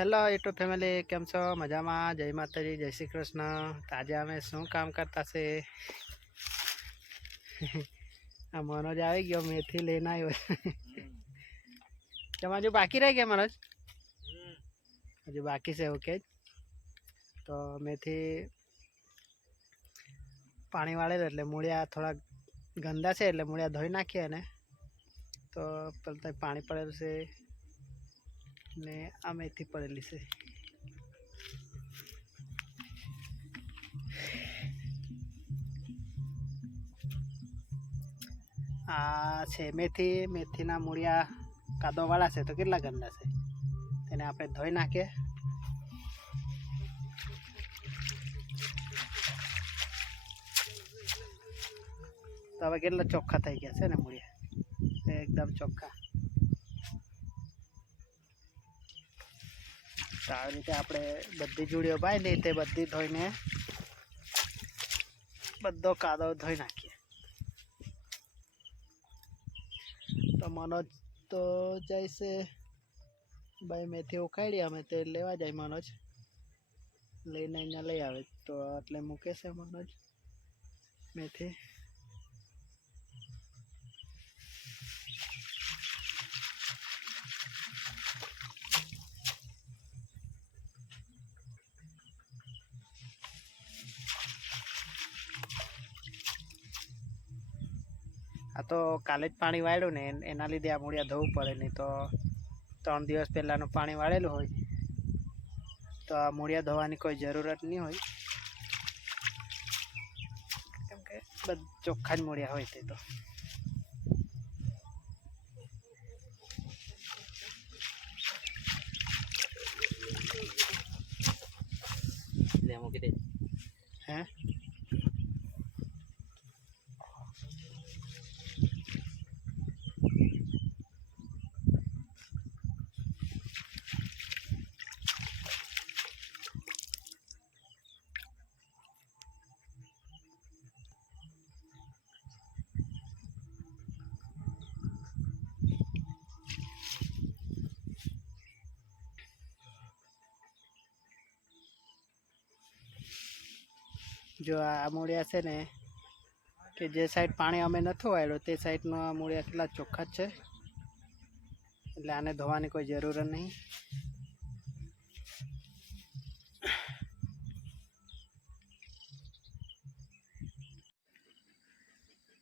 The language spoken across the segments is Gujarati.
હેલો યુટ્યુબ ફેમિલી, કેમ છો? મજામાં? જય માતાજી, જય શ્રી કૃષ્ણ. આજે અમે શું કામ કરતા છે? આ મનોજ આવી ગયો, મેથી લઈને આવ્યો. તમારે હજુ બાકી રહી ગયા મનોજ? હજુ બાકી છે? ઓકે. તો મેથી પાણી વાળેલું એટલે મૂળિયા થોડા ગંદા છે, એટલે મૂળિયા ધોઈ નાખીએ ને. તો પેલું પાણી પડેલું છે ને આ મેથી પડેલી છે. આ છે મેથીના મૂળિયા કાદવવાળા છે, તો કેટલા ગંદા છે તેને આપણે ધોઈ નાખીએ. તો હવે કેટલા ચોખ્ખા થઈ ગયા છે ને મૂળિયા, એકદમ ચોખ્ખા. તો આવી રીતે આપણે બધી જોડીઓ બાંધી તે બધી ધોઈને બધો કાદવ ધોઈ નાખીએ. તો મનોજ તો જાય છે ભાઈ, મેથી ઉખાડી અમે તે લેવા જાય. મનોજ લઈને અહીંયા લઈ આવે, તો એટલે મૂકે છે મનોજ મેથી. આ તો કાલે જ પાણી વાળ્યું ને એના લીધે આ મૂળિયા ધોવું પડે, નહીં તો 3 દિવસ પહેલાંનું પાણી વાળેલું હોય તો આ મૂળિયા ધોવાની કોઈ જરૂરત નહીં હોય, કેમ કે બધા ચોખ્ખા જ મૂળિયા હોય તે તો. હે જો આ મૂળિયા છે ને, કે જે સાઈડ પાણી અમે નથી વાળ્યું તે સાઈડના મૂળિયા કેટલા ચોખ્ખા જ છે, એટલે આને ધોવાની કોઈ જરૂર નહીં.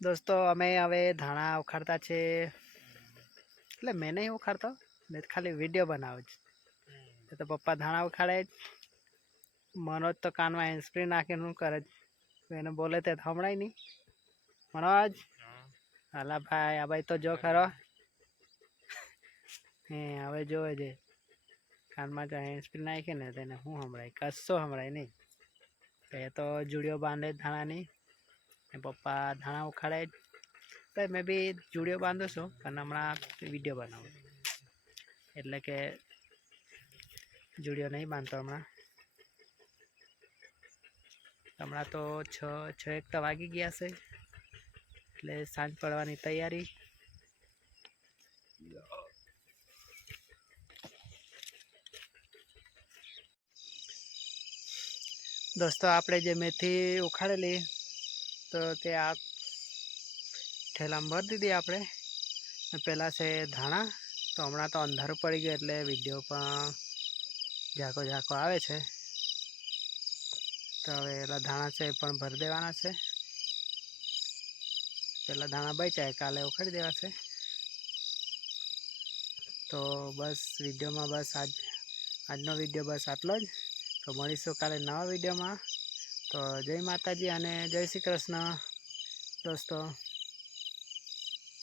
દોસ્તો અમે હવે ધાણા ઉખાડતા છે, એટલે મેં નહીં ઉખાડતો, મેં ખાલી વિડીયો બનાવું જ. તો પપ્પા ધાણા ઉખાડે જ, મનોજ તો કાનમાં હેન્ડસ્પ્રી નાખીને શું કરે જ, એને બોલે તે સંભળાય નહીં. મનોજ, હાલા ભાઈ, આ ભાઈ તો જો ખરો. હવે જોવે છે કાનમાં જો હેન્ડસ્પ્રી નાખી ને તેને શું સંભળાય? કશું સંભળાય નહીં. એ તો જુડીઓ બાંધે ધાણાની, પપ્પા ધાણા ઉખાડે જ. ભાઈ મેં બી જુડીઓ બાંધું છું, પણ હમણાં વિડીયો બનાવું, એટલે કે જુડીઓ નહીં બાંધતો હમણાં. હમણાં તો 6 તો વાગી ગયા છે, એટલે સાંજ પડવાની તૈયારી. દોસ્તો આપણે જે મેથી ઉખાડેલી તો તે આ ઠેલામાં ભરી દીધી આપણે. પહેલાં છે ધાણા, તો હમણાં તો અંધારું પડી ગયું એટલે વિડીયો પણ ઝાંકો આવે છે. તો હવે એલા ધાણા છે એ પણ ભરી દેવાના છે. પહેલાં ધાણા બચ્યા કાલે ઉખાડી દેવા છે. તો બસ વિડીયોમાં બસ આજનો વિડીયો બસ આટલો જ. તો મળીશું કાલે નવા વિડીયોમાં. તો જય માતાજી અને જય શ્રી કૃષ્ણ દોસ્તો.